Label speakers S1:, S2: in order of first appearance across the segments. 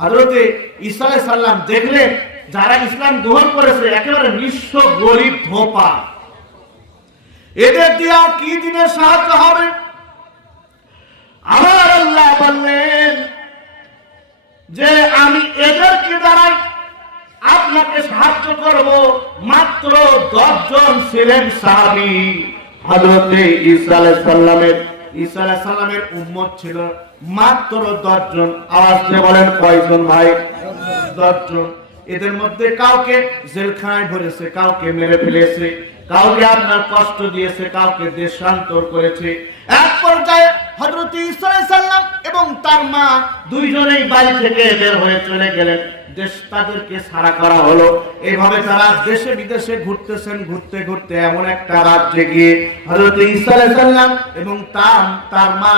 S1: হজরতে ঈসা আলাইহিস সালাম দেখলেন যারা ইসলাম গ্রহণ করেছে একেবারে নিঃস্ব গরিব ধোপা। এদের দিয়ে কি দিনের সাহায্য হবে? আমার আল্লাহ বললেন যে আমি এদেরকে দ্বারাই আপনাকে সাহায্য করব। মাত্র দশজন ছিলেন সাহাবি। হজরতে ঈসা আলাইহিস ঈসা উম্মত ছিল মাত্র দশজন আওয়াজ দিয়ে বলেন কয়জন ভাই? দশজন এদের মধ্যে কাউকে জেলখানায় ভরেছে, কাউকে মেরে ফেলেছে, কাউকে আপনার কষ্ট দিয়েছে, কাউকে দেশান্তর করেছে। এক পর্যায়ে হজরত এবং তার মা দুইজনেই বাড়ি থেকে বের হয়ে চলে গেলেন। দেশ তাদেরকে সারা করা হলো। এইভাবে তারা দেশে বিদেশে ঘুরতেছেন, ঘুরতে ঘুরতে এমন একটা রাজ্যে গিয়ে হজরত আলাইহিস এবং তার তার মা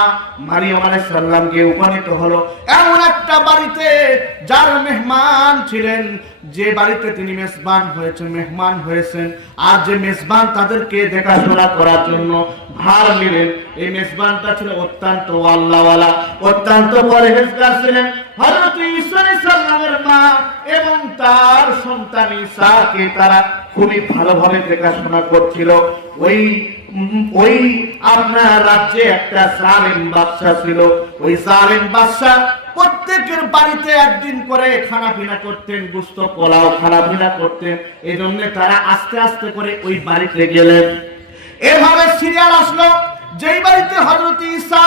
S1: মারিয়াম গিয়ে উপনীত হলো। এমন একটা বাড়িতে যার মেহমান ছিলেন, যে বাড়িতে তিনি মেজবান হয়েছেন মেহমান হয়েছেন। আর যে মেজবান তাদেরকে দেখাশোনা করার জন্য ভার নিলেন, এই মেজবানটা ছিল অত্যন্ত আল্লাহওয়ালা অত্যন্ত পরহেজগার ছিলেন। হযরত ঈসা আলাইহিস মা এবং তার সন্তান ঈসাকে তারা খুবই ভালোভাবে দেখাশোনা করছিল। ওই ওই আপনার রাজ্যে একটা জালেম বাদশা ছিল। ওই জালেম বাদশা প্রত্যেকের বাড়িতে একদিন করে খানা পিনা করতেন, গুস্ত পোলাও খানা পিনা করতেন। এই জন্য তারা আস্তে আস্তে করে ওই বাড়িতে গেলেন। এভাবে সিরিয়াল আসলো, যেই বাড়িতে হজরত ঈসা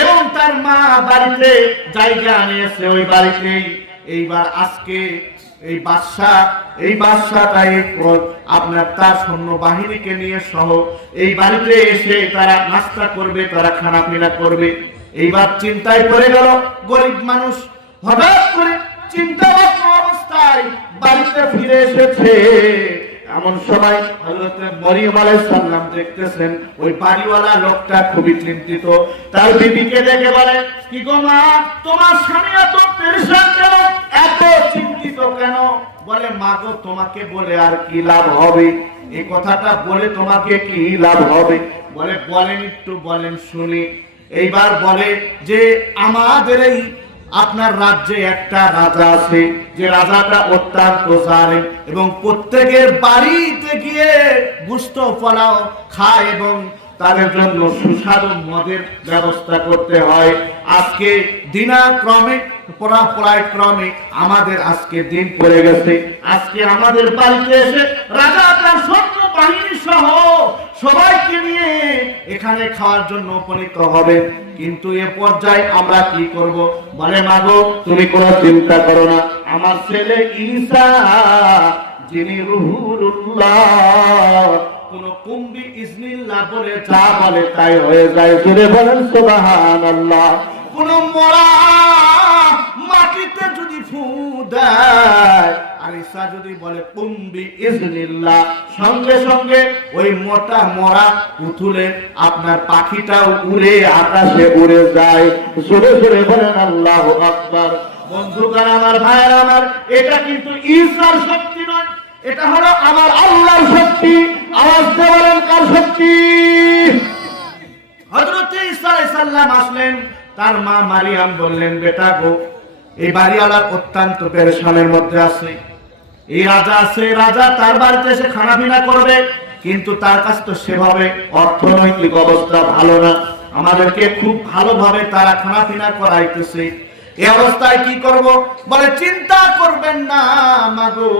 S1: এবং তার মা বাড়িতে জায়গা নিয়েছে, ওই বাড়িতেই। এইবার আজকে এই বাদশাহ, এই বাদশাহটাই আপনার তার সৈন্য বাহিনীকে নিয়ে সহ এই বাড়িতে এসে তারা নাস্তা করবে, তারা খানা পিনা করবে। এইবার চিন্তায় পড়ে গেল, গরিব মানুষ। হঠাৎ করে অবস্থায় বাড়িতে ফিরে এসেছে। এমন সময় মরিয়ম দেখতেছেন, ওই বাড়িওয়ালা লোকটা খুবই চিন্তিত। তার বিবিকে দেখে বলে, কি গো মা, তোমার স্বামী এত পেরেশান কেন? এত চিন্তিত কেন? বলে, মা গো, তোমাকে বলে আর কি লাভ হবে? এই কথাটা বলে তোমাকে কি লাভ হবে? বলে, বলেন একটু, বলেন, শুনি। এইবার বলে যে আমাদের এই আপনার রাজ্যে একটা রাজা আছে, যে রাজাটা অত্যন্ত জালেম এবং প্রত্যেকের বাড়িতে গিয়ে গুস্ত পোলাও খায় এবং তাদের জন্য সুস্বাদু মদের ব্যবস্থা করতে হয়। আজকে দিনাক্রমে পড়া পড়ায় ক্রমে আমাদের আজকে দিন পড়ে গেছে। আজকে আমাদের বাড়িতে এসে রাজা তার সৈন্য বাহিনী সহ সবাইকে নিয়ে এখানে খাওয়ার জন্য উপনীত হবে। কিন্তু এ পর্যায়ে আমরা কি করব? বলে, মাগো, তুমি কোনো চিন্তা করো না। আমার ছেলে ঈসা, যিনি রুহুল্লাহ কোন কুম্বি ইজনিল্লাহ বলে যা বলে তাই হয়ে যায়। জুড়ে বলেন, সুবহানাল্লাহ। কোন মরা মাটিতে যদি ফু দেয় যদি বলে কুম্বি সঙ্গে সঙ্গে ওই মোটা মরা আপনার পাখিটাও উড়ে আকাশে উড়ে যায়। জোরে জোরে বলেন, আল্লাহু আকবার বন্ধুগণ আমার ভাইয়ের, আমার, এটা কিন্তু ঈসার শক্তি নয়, এটা হলো আমার আল্লাহর শক্তি। আওয়াজ কার শক্তি? আলাইহিস আসলেন, তার মা মারিয়াম বললেন, বেটা গো, এই বাড়িওয়ালার অত্যন্ত পেরেশানের মধ্যে আছে। এই রাজা আছে রাজা, তার বাড়িতে এসে খানা পিনা করবে, কিন্তু তার কাছে তো সেভাবে অর্থনৈতিক অবস্থা ভালো না। আমাদেরকে খুব ভালোভাবে তারা খানা পিনা করাইতেছে। এই অবস্থায় কি করব? বলে, চিন্তা করবেন না, মাগো,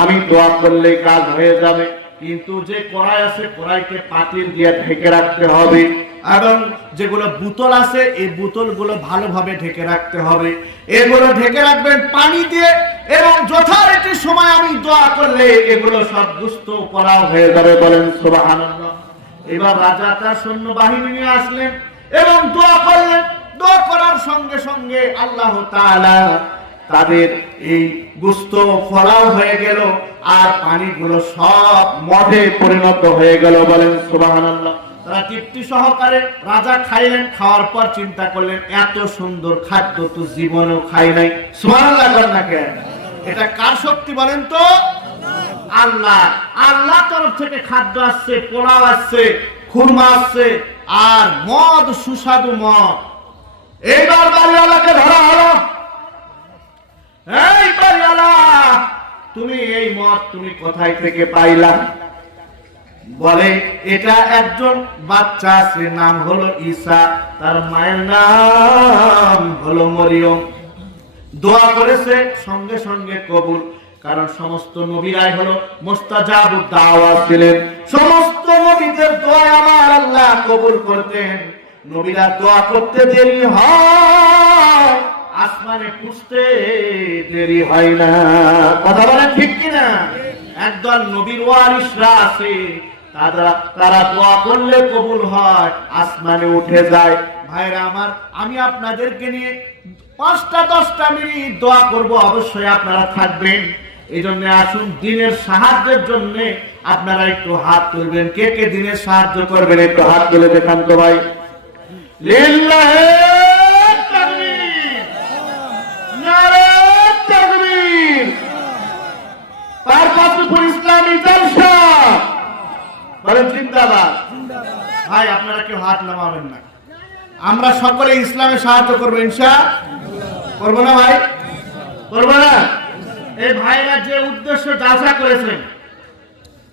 S1: আমি দোয়া করলে কাজ হয়ে যাবে। কিন্তু যে কড়াই আছে, কড়াইকে পাতিল দিয়ে ঢেকে রাখতে হবে। এবং যেগুলো বোতল আছে, এই বোতলগুলো ভালোভাবে ঢেকে রাখতে হবে। এগুলো ঢেকে রাখবেন পানি দিয়ে এবং যথারীতি সময় আমি দোয়া করলে এগুলো সব দুস্থ করাও হয়ে যাবে বলেন সুবহানাল্লাহ। এবার রাজা তার সৈন্য বাহিনী নিয়ে আসলেন এবং দোয়া করলেন। দোয়া করার সঙ্গে সঙ্গে আল্লাহ তাআলা তাদের এই গুস্ত ফলাও হয়ে গেল, আর পানিগুলো সব মঠে পরিণত হয়ে গেল বলেন সুবহানাল্লাহ। তারা তৃপ্তি সহকারে রাজা খাইলেন, খাওয়ার পর চিন্তা করলেন, এত সুন্দর খাদ্য তো জীবনেও খাই নাই। না কেন? এটা কার শক্তি বলেন তো? আল্লাহ। আল্লাহ তরফ থেকে খাদ্য আসছে, পোলাও আসছে, খুরমা আসছে, আর মদ সুস্বাদু মদ। এইবার বাড়িওয়ালাকে ধরা হলো। তুমি এই মত তুমি কোথায় থেকে পাইলা? বলে, এটা একজন বাচ্চা আছে নাম হলো তার মায়ের নাম হলো মরিয়ম। দোয়া করেছে সঙ্গে সঙ্গে কবুল, কারণ সমস্ত নবীরাই হলো মোস্তাজাব দাওয়া ছিলেন সমস্ত নবীদের দোয়া আমার আল্লাহ কবুল করতেন। নবীরা দোয়া করতে দেরি হয়। আসমানে পুষতে দেরি হয় না। কথা বলেন ঠিক কিনা? একদল নবীর ওয়ারিসরা আছে, তারা দোয়া করলে কবুল হয়, আসমানে উঠে যায়। ভাইরা আমার, আমি আপনাদেরকে নিয়ে পাঁচটা, দশটা মিনিট দোয়া করব, অবশ্যই আপনারা থাকবেন। এই জন্য আসুন, দিনের সাহায্যের জন্য আপনারা একটু হাত তুলবেন। কে কে দিনের সাহায্য করবেন? একটু হাত তুলে দেখান তো ভাই। লিল্লাহে তাকবীর নারে তাকবীর পারপাসপুর ইসলামী জলসা। বলেন জিন্দাবাদ। ভাই আপনারা কেউ হাত নামাবেন না। আমরা সকলে ইসলামে সাহায্য করব ইনশা। করব না ভাই? করব না। এই ভাইরা যে উদ্দেশ্য যাচা করেছেন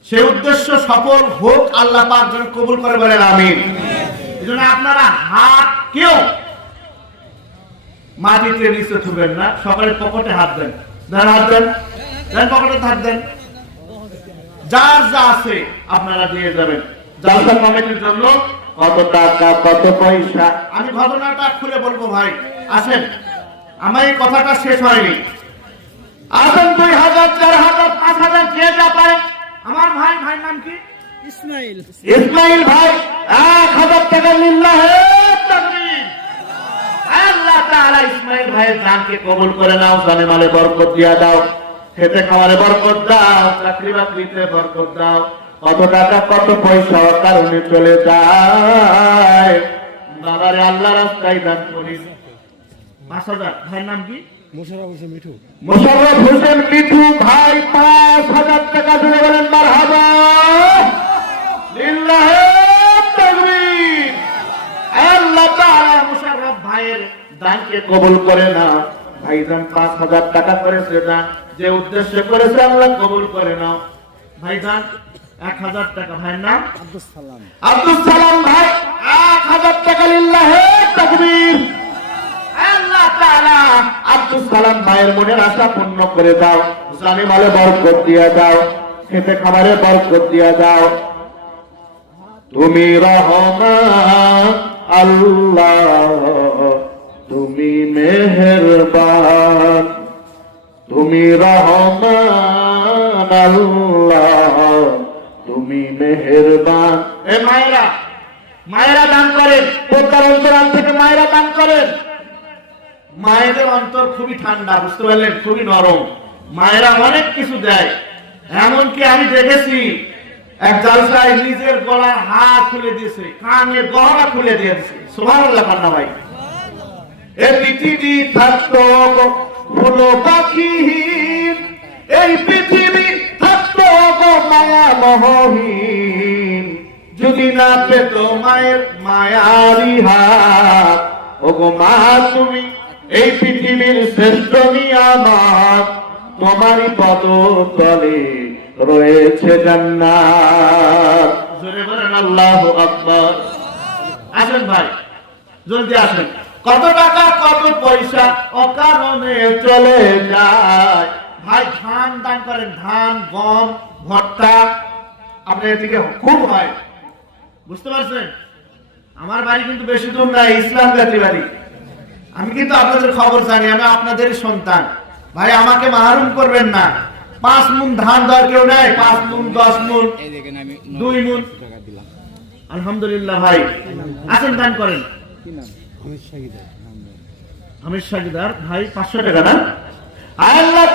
S1: সে উদ্দেশ্য সফল হোক আল্লাহ পাক যেন কবুল করে বলেন আমিন। এই জন্য আপনারা হাত কেউ মাটিতে নিচে থুবেন না। সকালের পকেটে হাত দেন। দেন হাত দেন। দেন পকেটে হাত দেন। যার যা আছে আপনারা দিয়ে যাবেন। জালসা কমিটির জন্য কত টাকা কত পয়সা? আমি ঘটনাটা খুলে বলব ভাই। আসেন আমার এই কথাটা শেষ হয়নি। আসেন দুই হাজার চার হাজার পাঁচ হাজার যে যা পারে। আমার ভাই ভাই নাম কি?
S2: ইসমাইল।
S1: ইসমাইল ভাই এক হাজার টাকা লিল্লাহে আল্লাহ তাআলা ইসমাইল ভাইয়ের জানকে কবুল করে নাও জানে মালে বরকত দিয়া দাও। খেতে খাওয়ারে বরকত দাও চাকরি বাকরিতে বরকত দাও। কত টাকা কত পয়সা কারণে চলে যায়। বাবারে আল্লাহ রাস্তায় দান করিস। পাঁচ হাজার ভাইয়ের নাম কি?
S2: মোশারফ হোসেন মিঠু।
S1: মোশাররফ হোসেন মিঠু ভাই পাঁচ হাজার টাকা বলেন আল্লাহ ভাইয়ের দানকে কবুল করে না। ভাইজান পাঁচ হাজার টাকা করেছে দান যে উদ্দেশ্য করেছে আল্লাহ কবুল করে নাও। ভাইজান এক হাজার টাকা ভাইয়ের নাম?
S2: আব্দুল সালাম।
S1: আব্দুল সালাম ভাই এক হাজার টাকা লিল্লাহে তাকবীর। আল্লাহ তাআলা আব্দুল সালাম ভাইয়ের মনের আশা পূর্ণ করে দাও জানি মালে বরকত দিয়ে দাও খেতে খাবারে বরকত দিয়ে দাও। তুমি রহমান আল্লাহ। তুমি মেহেরবান, তুমি রহমান আল্লাহ, তুমি মেহেরবান। এ মায়েরা মায়েরা দান করেন পদ্মার অন্তরাল থেকে মায়েরা দান করেন। মায়েদের অন্তর খুবই ঠান্ডা, বুঝতে পারলেন? খুবই নরম। মায়েরা অনেক কিছু দেয়। এমনকি আমি দেখেছি, এক জালসায় নিজের গলার হাত খুলে দিয়েছে কানের গহনা খুলে দিয়েছে। সোহান আল্লাহ ভাই। এ পৃথিবী থাকতো হলো পাখিহীন। এই পৃথিবী থাকতো মায়া মহহীন যদি না পেত মায়ের মায়ারি হাত ও গো মা তুমি এই পৃথিবীর শ্রেষ্ঠ নিয়ামত। তোমারই পদ তলে রয়েছে জান্নাত। জোরে বলেন আল্লাহ আকবার। আসেন ভাই, জলদি আসেন। কত টাকা কত পয়সা অকারণে চলে যায়। ভাই ধান দান করেন ধান গম ভর্তা। আপনার এদিকে খুব হয়। বুঝতে পারছেন? আমার বাড়ি কিন্তু বেশি দূর নাই ইসলাম জাতি বাড়ি। আমি কিন্তু আপনাদের খবর জানি আমি আপনাদের সন্তান। ভাই আমাকে মাহরুম করবেন না। পাঁচ মুন ধান দর কেউ নেয় পাঁচ মুন দশ মুন দুই মুন। আলহামদুলিল্লাহ ভাই। আসেন দান করেন
S2: কি নাম অমিত শাহিদার
S1: আল্লাহ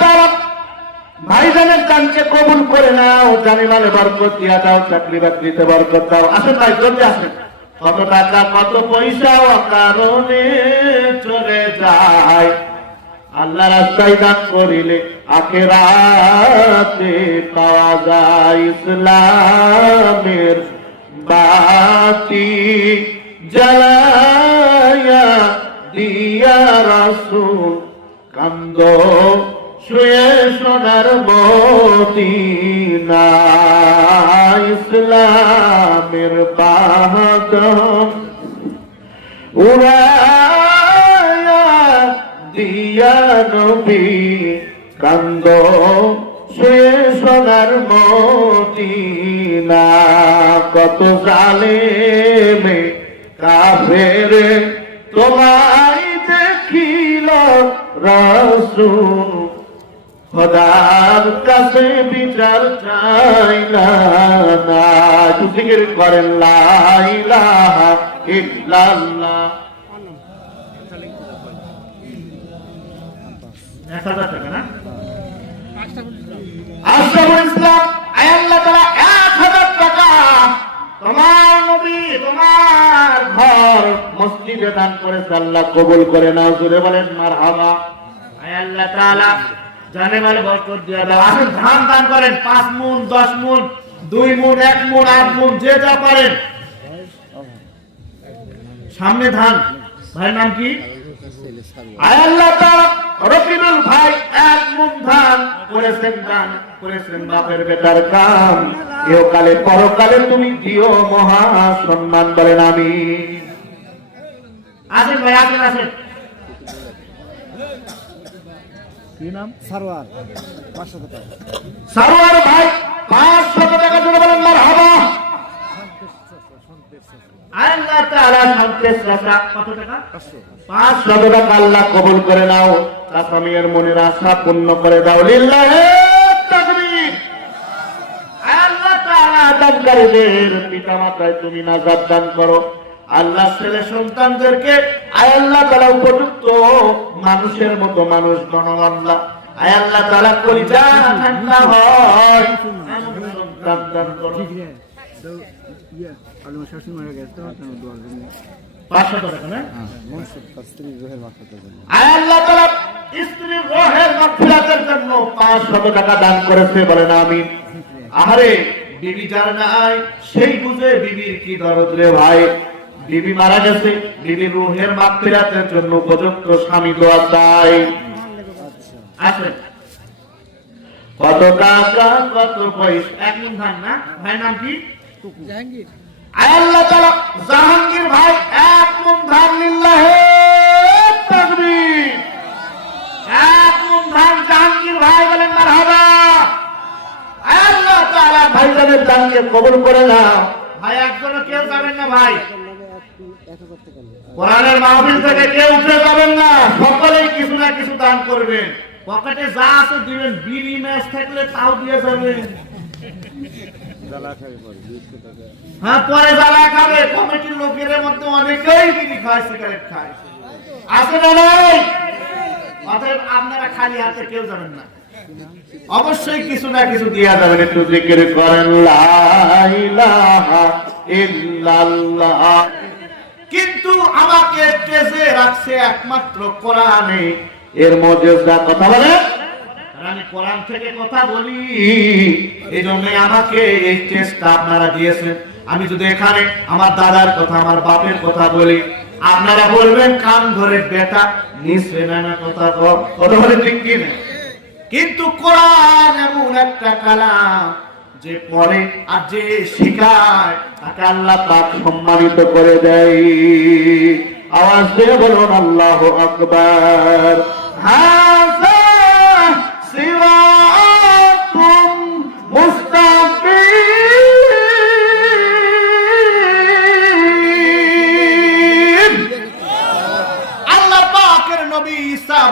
S1: পয়সা কারণে চলে যায়। আল্লাহ রাস্তায় দান করিলে আখেরাতে পাওয়া যায় ইসলামের বাতি। জ্বালায়া রাসূল কান্দ, শুয়ে সোনার মদিনা ইসলামের বাহদম উড়ায়া দিয়া নবী কান্দ, শুয়ে সোনার মদিনা কত জালেমে কাফের তোমায় দেখিল রসুল। খোদার কাছে বিচার চাইলা না জিকির করেন লাইলা ইল্লাল্লাহ। এক হাজার মসজিদে দান করেছে আল্লাহ কবুল করে নাও। জুড়ে বলেন, মারহাবা। আয় আল্লাহ মুন মুন মুন মুন মুন সামনে ধান। নাম কি? ভাই, এক ধান করেছেন দান, করেছেন বাপের বেটার কাম। ইহকালে পরকালে তুমি দিও মহা সম্মান, বলেন আমি আসেন ভাই আসেন আসেন। কি নাম?
S2: সারোয়ার। পাঁচশো টাকা।
S1: সারোয়ার ভাই পাঁচশো টাকা জন্য বলেন মারহাবা। আল্লাহ তাআলা সন্তেষ রাখা কত টাকা? পাঁচ শত টাকা আল্লাহ কবুল করে নাও। তাসামিয়ার মনের আশা পূর্ণ করে দাও। লিল্লাহে তাকবীর। আল্লাহ তাআলা দানকারীদের পিতামাতায় তুমি নাজাত দান করো। আল্লাহ ছেলে সন্তানদেরকে আয় আল্লাহ তাআলা উপযুক্ত মানুষের মতো মানুষ গণমাল্লা আয় আল্লাহ তাআলা কলিজা ঠান্ডা হয়
S2: ইয়ে রোহের জন্য।
S1: তাআলা স্ত্রীর রোহের মাগফিরাতের জন্য 500 টাকা দান করেছে বলেন আমিন। আহারে বিবি যার নাই সেই বুঝে বিবির কি দরদ রে ভাই? বিবি মারা গেছে। বিবির রোহের মাগফিরাতের জন্য উপযুক্ত স্বামী দোয়া চাই আসেন কত টাকা কত পয়সা? ধান না? ভাই নাম কি?
S2: জাহাঙ্গীর।
S1: আল্লাহ তাআলা জাহাঙ্গীর ভাই এক মন ধান লিল্লাহে তাকবীর। এক মন ধান জাহাঙ্গীর ভাই বলেন মারহাবা। আল্লাহ তাআলা ভাইজানের দানকে কবুল করে নাও। ভাই একজন কেউ যাবেন না ভাই। কোরআনের মাহফিল থেকে কেউ উঠে যাবেন না। সকলেই কিছু না কিছু দান করবেন। পকেটে যা আছে দিবেন। বিড়ি ম্যাচ থাকলে তাও দিয়ে যাবেন। হ্যাঁ পরে জ্বালা খাবে। কমিটির লোকের মধ্যে অনেকেই বিড়ি খায় সিগারেট খায়। আছে না নাই? অতএব আপনারা খালি হাতে কেউ যাবেন না। অবশ্যই কিছু না কিছু দিয়া যাবেন। একটু জিকির করেন লা ইলাহা ইল্লাল্লাহ। কিন্তু আমাকে টেসে রাখছে একমাত্র কোরআনে। এর মধ্যে কথা বলে? আমি কোরআন থেকে কথা বলি। এই জন্য আমাকে এই টেস্টটা আপনারা দিয়েছেন। আমি যদি এখানে আমার দাদার কথা আমার বাপের কথা বলি আপনারা বলবেন কান ধরে বেটা নিশ্চয় না না কথা কথা বলে ঠিক কিন্তু কোরআন এমন একটা কালাম যে পড়ে আর যে শিখায়, তাকে আল্লাহ পাক সম্মানিত করে দেয়। আওয়াজ দিয়ে বলুন, আল্লাহ আকবার।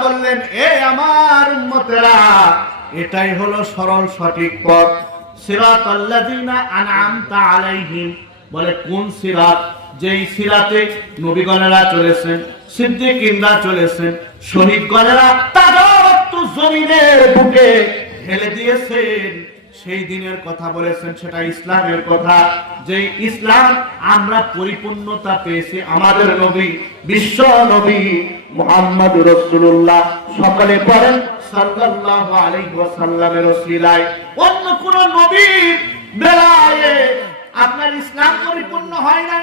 S1: বললেন, এ আমার উম্মতেরা, এটাই হলো সরল সঠিক পথ। বলে, কোন সিরাত? যেই সিরাতে নবীগণেরা চলেছেন চলেছেন, শহীদগণেরা বুকে ঢেলে দিয়েছেন। সেই দিনের কথা বলেছেন, সেটা ইসলামের কথা। যে ইসলাম আমরা পরিপূর্ণতা পেয়েছি, আমাদের নবী, বিশ্ব নবী মুহাম্মদ রসুল্লাহ সকালে পড়েন সাল্লাল্লাহু আলাইহি ওয়াসাল্লামের ওসিলায় অন্য কোন নবীর আপনার ইসলাম পরিপূর্ণ হয় না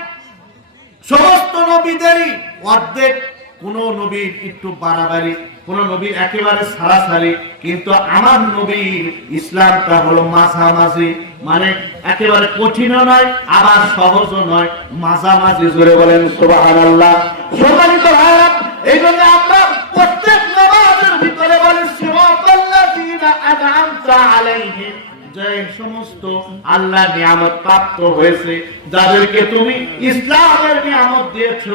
S1: সমস্ত নবীদেরই অর্ধেক কোন নবীর একটু বাড়াবাড়ি, কোন নবীর একেবারে সারাসারি কিন্তু আমার নবীর ইসলামটা হলো মাঝামাঝি মানে একেবারে কঠিনও নয়, আবার সহজও নয়, মাঝামাঝি। জোরে বলেন সুবাহান আল্লাহ এই জন্য যে সমস্ত আল্লাহ নিয়ামত প্রাপ্ত হয়েছে, যাদেরকে তুমি ইসলামের নিয়ামত দিয়েছ,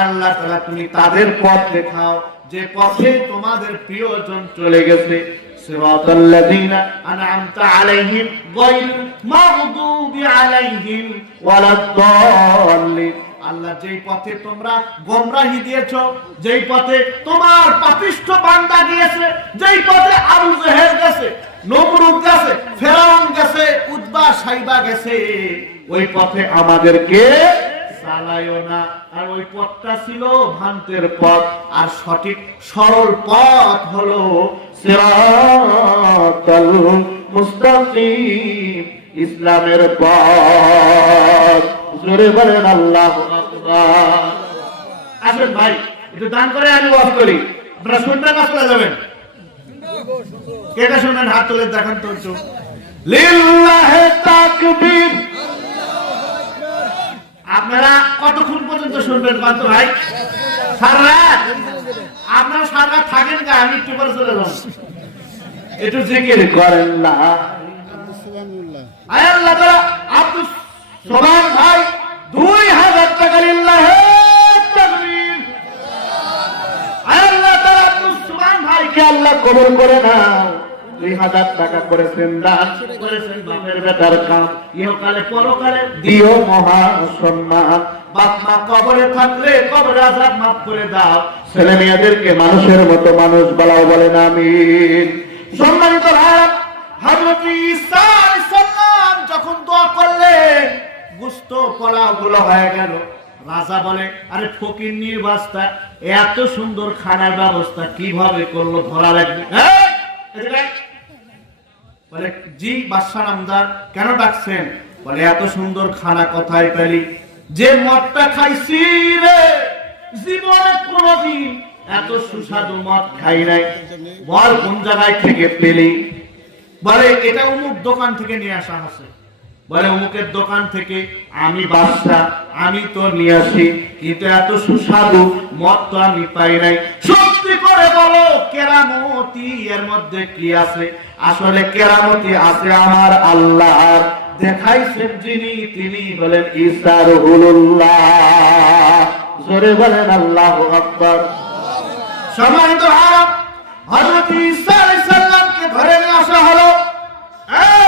S1: আল্লাহ তাআলা তুমি তাদের পথ দেখাও, যে পথে তোমাদের প্রিয়জন চলে গেছে। সিরাতাল্লাযীনা আনআমতা আলাইহিম গায়রুল মাগদুবি আলাইহিম ওয়ালাদ-দাল্লিন। আল্লাহ যেই পথে তোমরা গোমরাহি দিয়েছ, যেই পথে তোমার পাপিষ্ঠ বান্দা গিয়েছে, যেই পথে আবু জেহেল গেছে, নমরুদ গেছে, ফেরাউন গেছে উদ্বা সাইবা গেছে, ওই পথে আমাদেরকে চালাইও না। আর ওই পথটা ছিল ভান্তের পথ। আর সঠিক সরল পথ হলো সিরাতাল মুস্তাকিম, ইসলামের পথ। জোরে বলেন আল্লাহ। ভাই একটু দান করে আমি ওয়াজ করি। আপনারা শুনবেন না চলে যাবেন? কে কে শুনবেন হাত তুলে দেখান তো একটু। লিল্লাহে তাকবীর। আপনারা কতক্ষণ পর্যন্ত শুনবেন কত ভাই? সারা? আপনারা সারা থাকেন গা আমি একটু পরে চলে যাব। একটু জিকির করেন না। আয় আল্লাহ তাআলা আব্দুল সোমান ভাই, দুই হাজার টাকা আল্লাহ কবুল করে না দুই হাজার টাকা করেছেন দিও মহা সম্মান। বাপ, মা কবরে থাকলে কবরে আজাব মাফ করে দাও। ছেলে মেয়েদেরকে মানুষের মতো মানুষ বলাও বলেন আমিন। সম্মানিত ভাই, হযরত ঈসা আলাইহিস যখন দোয়া করলেন গুস্ত পোলাও গুলো হয়ে গেল। রাজা বলে, আরে ফকির নির্বাস্তা, এত সুন্দর খানার ব্যবস্থা কীভাবে করল ধরা লাগবে। বলে, জি, বাদশাহ কেন ডাকছেন? বলে, এত সুন্দর খানা পেলি? যে মদটা খাইছি রে, জীবনে কোনদিন এত সুস্বাদু মদ খাই নাই। বল কোন জায়গায় থেকে পেলি? বলে, এটা অমুক দোকান থেকে নিয়ে আসা আছে বলে অমুকের দোকান থেকে আমি বাদশা আমি তো নিয়ে আসি। কিন্তু এত সুস্বাদু মদ তো আমি পাই নাই। সত্যি করে বলো, কেরামতি এর মধ্যে কি আছে? আসলে কেরামতি আছে আমার আল্লাহর। দেখাইছেন যিনি, তিনি বলেন রুহুল্লাহ জোরে বলেন, আল্লাহ আকবার। সম্মানিত হারাম হযরত ঈসা আলাইহিস সালামকে ধরে নিয়ে আসা হলো। এই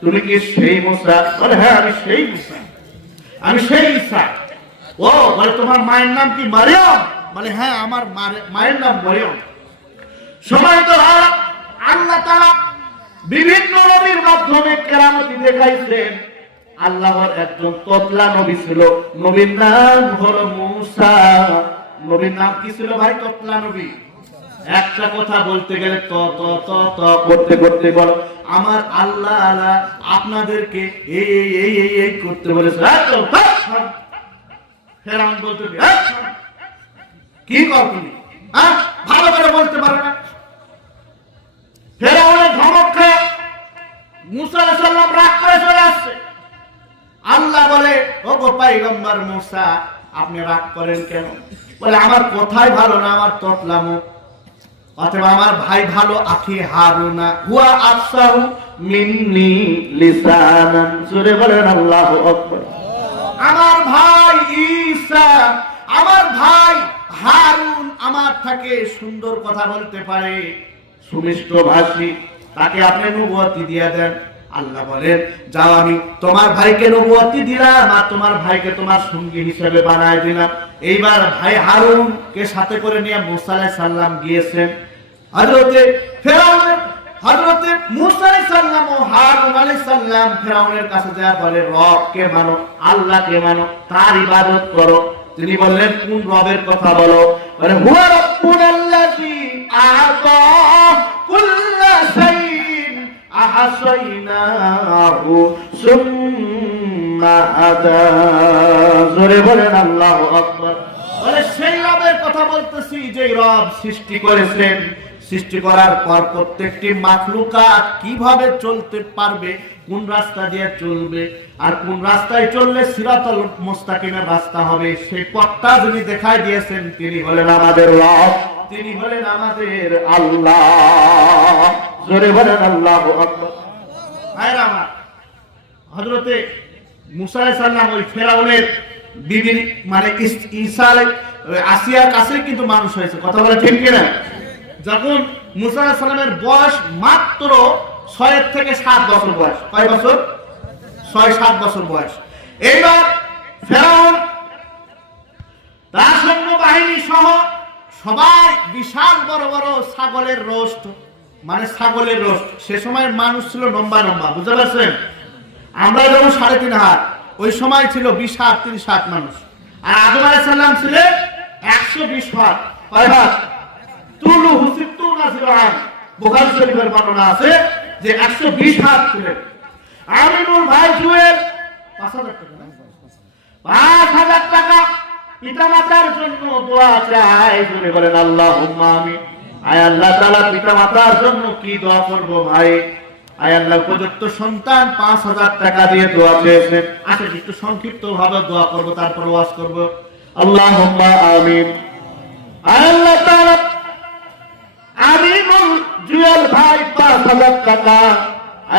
S1: তুমি কি সেই মুসা? বলে হ্যাঁ আমি সেই মুসা। আমি সেই ঈসা। ও, বলে, তোমার মায়ের নাম কি মারিয়ম? বলে হ্যাঁ আমার মারে- মায়ের নাম মারিয়ম। সময় তো আল্লাহ তারা বিভিন্ন নবীর মাধ্যমে কেরামতি দেখাইছেন। আল্লাহর একজন ততলা নবী ছিল। নবীর নাম হলো মুসা। নবীর নাম কি ছিল ভাই? ততলা নবী। একটা কথা বলতে গেলে ত ত ত ত করতে করতে বলো। আমার আল্লাহ আল্লাহ আপনাদেরকে এই এই এই এই এই করতে বলেছে। বলতে কি, কর তুমি? ভালো করে বলতে পারো না। ফেরাউনের ধমক খেয়ে মুসা রাগ করে চলে আসছে। আল্লাহ বলে ও গো পাইগম্বর মুসা আপনি রাগ করেন কেন? বলে আমার কথাই ভালো না আমার ততলামু অতএব আমার ভাই ভালো, আখি হারুনা হুয়া মিন্নি লিসানান। জোরে বলেন আমার ভাই ঈসা, আমার ভাই হারুন আমার থেকে সুন্দর কথা বলতে পারে। সুমিষ্ট ভাষী, তাকে আপনি নবুয়তি দিয়ে দেন। আল্লাহ বলেন, যাও আমি তোমার ভাইকে নবুয়তি দিলাম আর তোমার ভাইকে তোমার সঙ্গী হিসেবে বানায় দিলাম। এইবার ভাই হারুন কে সাথে করে নিয়ে মুসা আলাইহিস সালাম গিয়েছেন। হযরতে ফেরাউনের, হযরতে মুসা আলাইহিস ও হারুন আলাইহিস সালাম ফেরাউনের কাছে যা বলে রবকে মানো আল্লাহকে মানো, তার ইবাদত করো। তিনি বললেন, কোন রবের কথা বলো? বলে, হুয়া রব্বুল আল্লাযী আতা কুল্লা শাইইন আহসাইনাহু সুম্মা আদা জোরে বলেন, আল্লাহু আকবার। বলে, সেই রবের কথা বলতেছি যে রব সৃষ্টি করেছেন। সৃষ্টি করার পর প্রত্যেকটি মাখলুকাত কীভাবে চলতে পারবে, কোন রাস্তা দিয়ে চলবে, আর কোন রাস্তায় চললে সিরাতল মুস্তাকিমের রাস্তা হবে সেই পথটা যিনি দেখাই দিয়েছেন তিনি হলেন আমাদের তিনি হলেন আমাদের আল্লাহ। আল্লাহ হজরতে মুসা আলাইহিস সালাম ওই ফেরাউনের বিবির মানে ওই আসিয়ার কাছে কিন্তু মানুষ হয়েছে, কথা বলে ঠিক কিনা? যখন মুসা সালামের বয়স মাত্র ছয় থেকে সাত বছর বয়স। কয় বছর? ছয় সাত বছর বয়স। এইবার ফেরাউন, তার সৈন্য বাহিনী সহ সবাই বিশাল বড় বড় ছাগলের রোস্ট মানে ছাগলের রোস্ট। সে সময় মানুষ ছিল লম্বা লম্বা, বুঝতে পারছেন? আমরা যখন সাড়ে তিন হাত, ওই সময় ছিল বিশ হাত, তিরিশ হাত মানুষ। আর আদম আলাইসাল্লাম ছিলেন একশো বিশ হাত। কয় হাত? ভাই টাকা প্রদত্ত সন্তান পাঁচ হাজার টাকা দিয়ে দোয়া চেয়েছেন। আচ্ছা একটু সংক্ষিপ্ত ভাবে দোয়া করব, তারপর ওয়াজ করব। আল্লাহ আমিন। আল্লাহ জুয়েল ভাই পাঁচ হাজার টাকা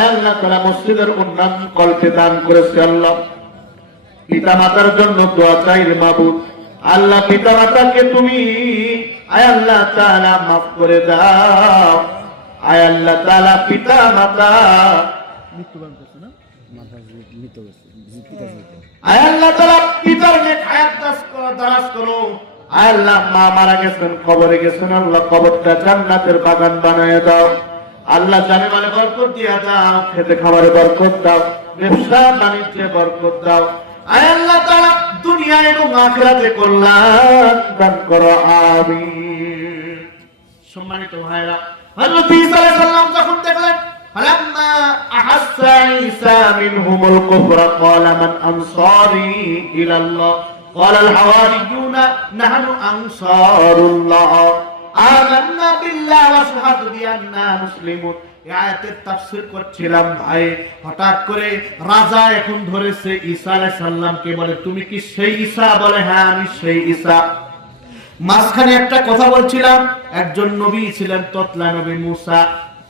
S1: আল্লাহ তাআলা মসজিদের উন্নয়ন কল্পে দান করেছে আল্লাহ। পিতা মাতার জন্য দোয়া চাই মাবুদ। আল্লাহ পিতা মাতাকে তুমি মাফ করে দাও। পিতা মাতা
S2: মৃত্যুবরণ করছে
S1: পিতার নেক হায়াত দাস করো করো। আল্লাহ মা মারা গেছেন, কবরে গেছেন, আল্লাহ কবরটা জান্নাতের বাগান বানায় দাও। আল্লাহ জানে মানে বরকত দিয়া দাও, খেতে খাবারে বরকত দাও, ব্যবসা বাণিজ্যে বরকত দাও। আল্লাহ তাআলা, দুনিয়া এবং আখিরাতে কল্যাণ দান করো, আমিন। সম্মানিত ভাইরা হযরত ঈসা আলাইহিস যখন দেখলেন, ফালাম্মা আহাসসা ঈসা মিনহুমুল কুফরা ক্বালা মান আনসারি ইলাল্লাহ قال الحواريون نحن أنصار الله آمنا بالله واشهد بأننا مسلمون এই আয়াতের তাফসীর করছিলাম ভাই হঠাৎ করে রাজা এখন ধরেছে ঈসা আলাইহিস সালামকে বলে তুমি কি সেই ঈসা বলে হ্যাঁ আমি সেই ঈসা মাঝখানে একটা কথা বলছিলাম একজন নবী ছিলেন ততলা নবী মুসা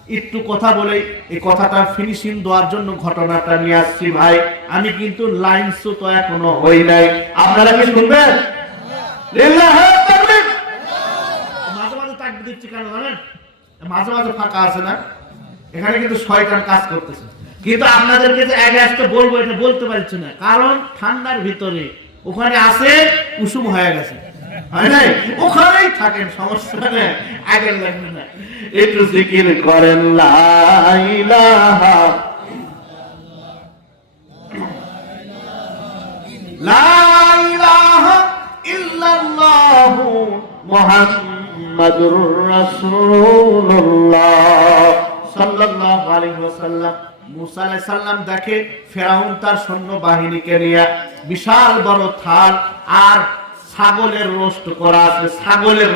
S1: একটু কথা বলে, এই কথাটা ফিনিশিং দেওয়ার জন্য ঘটনাটা নিয়ে আসছি ভাই। আমি কিন্তু লাইন তো এখনও হই নাই। আপনারা কি শুনবেন? এখানে কিন্তু বলতে কারণ ঠান্ডার ভিতরে ওখানে উষুম হয়ে গেছে। হয় নাই? থাকেন, সমস্যা আগে একটু জিকির করেন দেখে ফেরাউন তার সৈন্য বাহিনীকে নিয়ে বিশাল বড় থাল আর ছাগলের রোস্ট করা আছে, ছাগলের